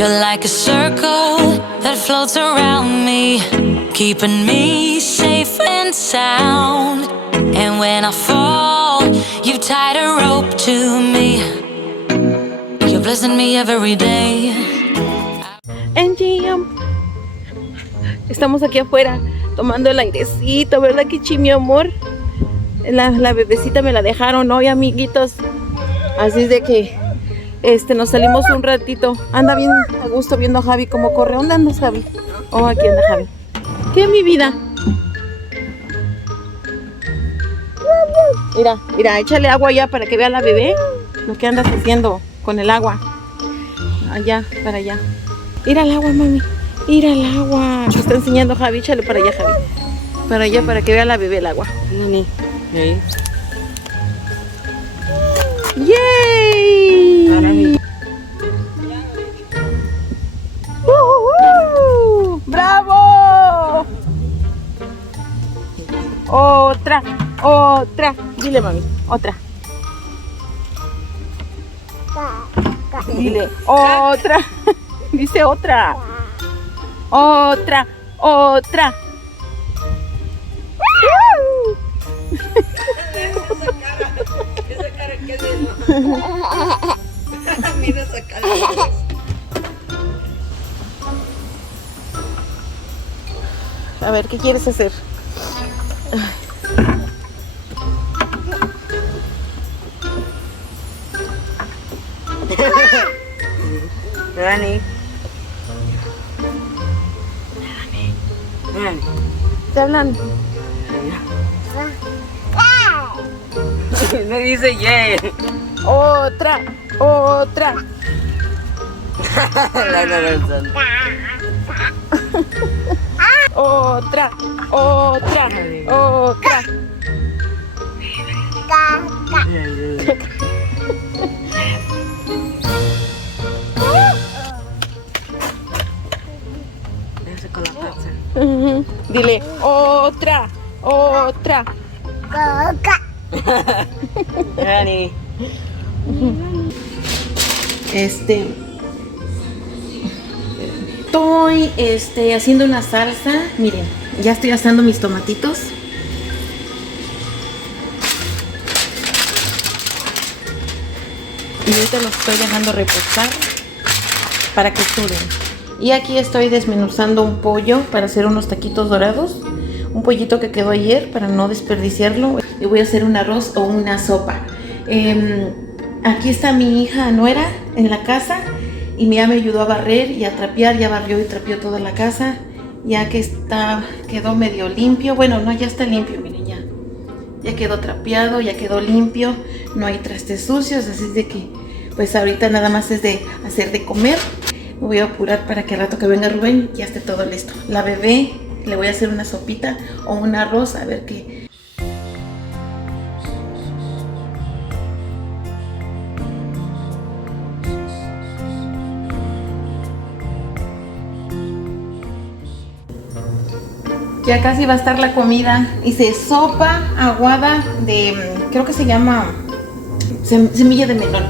You're like a circle that floats around me, keeping me safe and sound. And when I fall, you tied a rope to me. You're blessing me every day. Angie, estamos aquí afuera tomando el airecito, ¿verdad, Kichi, mi amor? La bebecita me la dejaron hoy, amiguitos. Así es de que nos salimos un ratito. Anda bien a gusto viendo a Javi cómo corre. ¿Dónde andas, Javi? Oh, aquí anda Javi. ¿Qué, mi vida? Mira, échale agua ya para que vea la bebé lo que andas haciendo con el agua. Allá, para allá. Mira el agua, mami. Mira el agua. Me está enseñando Javi. Échale para allá, Javi. Para allá, para que vea la bebé el agua. Nini. ¡Yay! ¡Bravo! Otra. Dile, mami, otra. Dile, otra. Dice otra. Otra. Esa cara que es mira esa cara. A ver, ¿qué quieres hacer? Rani. ¿Te hablan? Me dice yeah. Otra. La verdad. Otra. Con la panza. Dile, otra. Rani. Estoy haciendo una salsa. Miren, ya estoy asando mis tomatitos. Y ahorita los estoy dejando reposar para que suren. Y aquí estoy desmenuzando un pollo para hacer unos taquitos dorados. Un pollito que quedó ayer para no desperdiciarlo. Y voy a hacer un arroz o una sopa. Aquí está mi hija Nuera en la casa. Y ya me ayudó a barrer y a trapear. Ya barrió y trapeó toda la casa. Ya que quedó medio limpio. Bueno, no, ya está limpio, miren ya. Ya quedó trapeado, ya quedó limpio. No hay trastes sucios. Así es de que pues ahorita nada más es de hacer de comer. Me voy a apurar para que al rato que venga Rubén ya esté todo listo. La bebé le voy a hacer una sopita o un arroz, a ver qué. Ya casi va a estar la comida. Hice sopa aguada de, creo que se llama semilla de melón.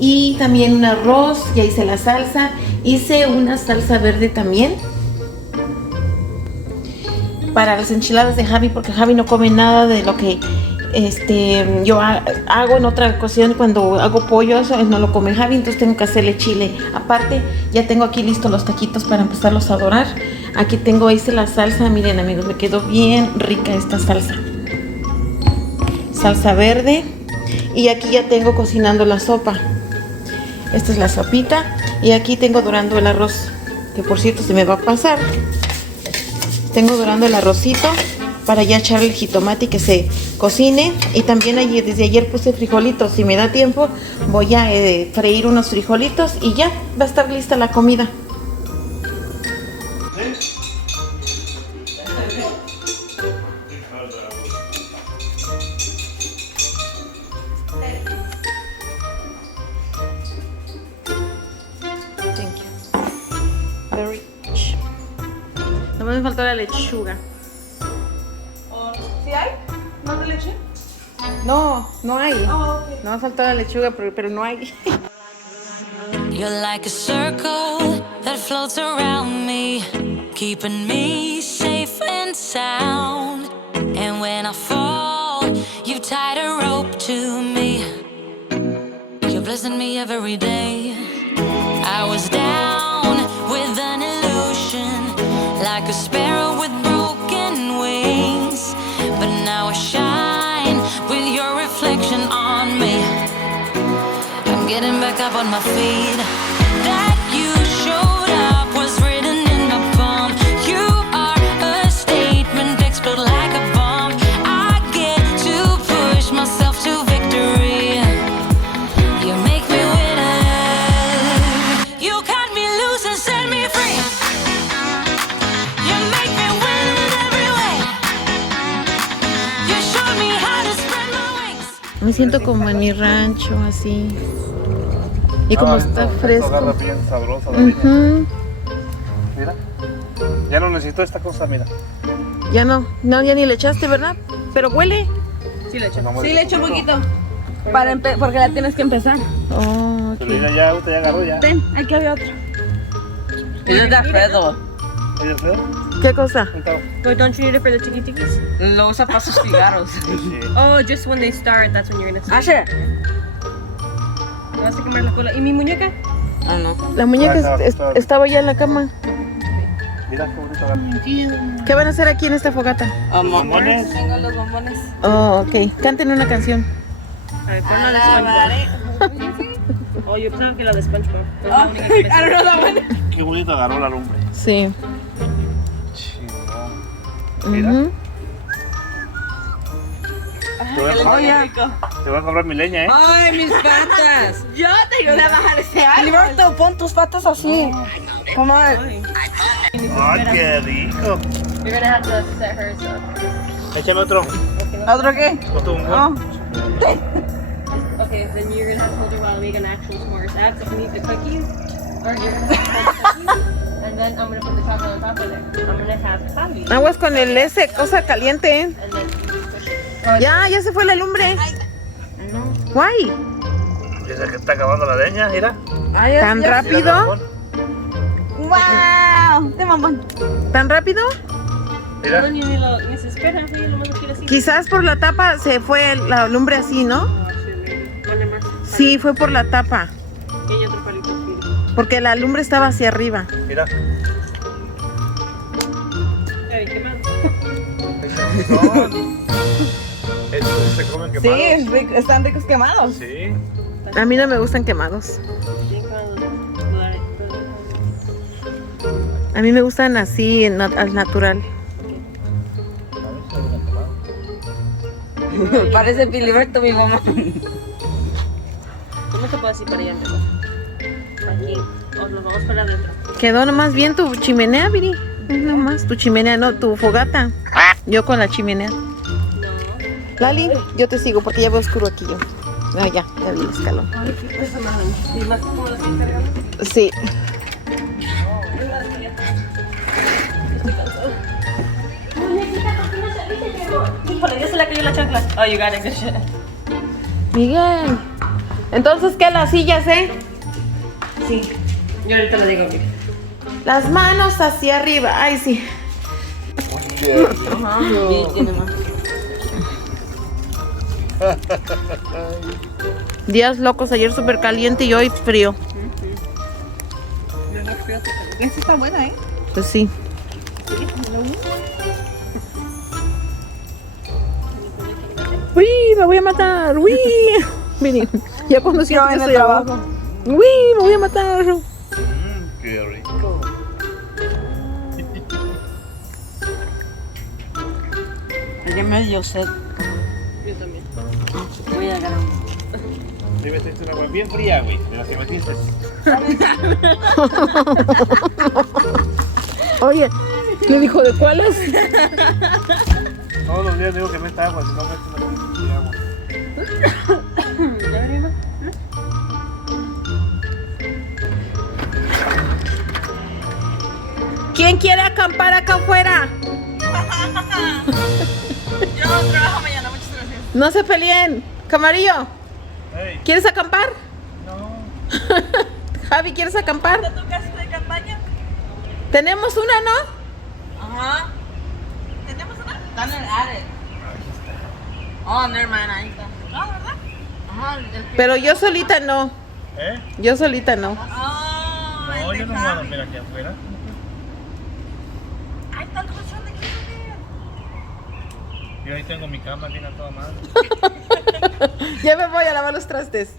Y también un arroz, ya hice la salsa. Hice una salsa verde también para las enchiladas de Javi, porque Javi no come nada de lo que yo hago en otra ocasión. Cuando hago pollo, eso no lo come Javi, entonces tengo que hacerle chile aparte. Ya tengo aquí listos los taquitos para empezarlos a dorar. Aquí hice la salsa. Miren, amigos, me quedó bien rica esta salsa verde. Y aquí ya tengo cocinando la sopa. Esta es la sopita. Y aquí tengo dorando el arroz, que por cierto se me va a pasar. Tengo dorando el arrocito para ya echarle el jitomate y que se cocine. Y también desde ayer puse frijolitos. Si me da tiempo voy a freír unos frijolitos y ya va a estar lista la comida. Me faltó la lechuga. ¿Sí hay? ¿No hay leche? No, no hay. Oh, okay. No me faltó la lechuga, pero no hay. You're like a circle that floats around me, keeping me safe and sound. And when I fall, you tied a rope to me. You're blessing me every day. I was down with an illusion, like a sparrow with broken wings. But now I shine with your reflection on me. I'm getting back up on my feet. That you showed up was written in my palm. You are a statement, explode like a bomb. I get to push myself to victory. You make me winner. You cut me loose and set me free. You make me win in every way. You showed me how to spread my wings. Me siento como en mi rancho, así. Y como está Agarra fresco. bien sabrosa la leña. Ujú. Mira. Ya no necesito esta cosa, mira. Ya no, ya ni le echaste, ¿verdad? Pero huele. Sí le echo. Vamos Sí a le echo un poquito. Porque la tienes que empezar. Oh, Pero ok. mira, ya, usted ya agarró ya. Ten, aquí había otro. Es de Alfredo. Oye, Alfredo, ¿Qué cosa? sentado. But don't you need it for the chiquitikis? Lo usa para sus cigarros. Sí. Oh, just when they start, that's when you're gonna start. Asher. Me vas a quemar la cola. ¿Y mi muñeca? Ah, no. La muñeca Está- estaba ya en la cama. Mira qué bonito agarra. ¿Qué van a hacer aquí en esta fogata? Bombones. Tengo los bombones. Oh, ok. Canten una canción. A ver, pon la de SpongeBob. Oh, yo pensaba que la de SpongeBob. Pero la única que me I don't know that one. Qué bonito agarró la lumbre. Sí. Chingón. Mira. Ujú. Te voy a comprar mi leña, ¿eh? Ay, mis patas. Yo te ayudé a bajar ese árbol. Liberto, pon tus patas así. Come on. Ay. Ay, qué rico. You're gonna have to set hers up. Échame otro. ¿Otro qué? Otro bombón. Okay, then you're gonna have to hold her while I make an actual s'mores. I have to need the cookies, or you're gonna have to hold the cookies, and then I'm gonna put the chocolate on top of it. I'm gonna have coffee, Aguas con el ese, cosa caliente. and then you push it. Ya se fue la lumbre. Guay. Dice que está acabando la leña, mira. ¿Tan Mira el rápido? bombón. Wow. De bombón. ¿Tan rápido? Mira. No, ni se espera, sí, nomás lo quiero así. Quizás por la tapa se fue la lumbre así, ¿no? Oh, shit, maybe. Ponle más. Sí, fue por la tapa. Y hay otro palito, sí. Porque la lumbre estaba hacia arriba. Mira. Ay, ¿qué más? Estos se comen quemados. Están ricos quemados. Sí. A mí no me gustan quemados. Bien quemados. A mí me gustan así, al natural. Parece Filiberto, mi mamá. ¿Cómo te puedo decir para allá mejor? Aquí. O nos vamos para adentro. Quedó nomás bien tu chimenea, Viri. Es nomás tu chimenea, no, tu fogata. Yo con la chimenea. No. Lali, yo te sigo porque ya veo oscuro aquí yo. Ah, ya vi el escalón. Ay, qué pesa, man. ¿Y más como las estoy cargando? Sí. Híjole, ya se le cayó la chancla. Oh, you got it, good shit. Miguel. Entonces, ¿qué? Las sillas, ¿eh? Sí. Yo ahorita le digo, mira. Las manos hacia arriba. Ay, sí. Sí, tiene más. Días locos, ayer súper caliente y hoy frío. Esta está buena, ¿eh? Pues sí. Uy, me voy a matar. Uy. Miren, ya cuando siento que en el estoy abajo. trabajo. Uy, me voy a matar. Qué rico. Ya me dio sed. Yo también. Voy a agarrar un. Sí, metiste una agua bien fría, güey, de las que metiste. Oye, ¿le dijo de cuáles? Todos los días digo que meta agua, si no metes una de agua. ¿Ya venimos? ¿Quién quiere acampar acá afuera? Yo trabajo mañana, muchas gracias. No se peleen. Camarillo, Hey, ¿quieres acampar? no. Javi, ¿quieres acampar? ¿Está tu casa de campaña? Tenemos una, ¿no? Ajá. ¿Tenemos una? Está en el attic. Oh, never mind, ahí está. Ah, ¿verdad? Ajá. Pero yo solita no. ¿Eh? Yo solita no. Oh, No, yo no me voy a dormir aquí afuera. Ahí está el colchón de aquí. Yo ahí tengo mi cama bien a toda madre. Ya me voy a lavar los trastes.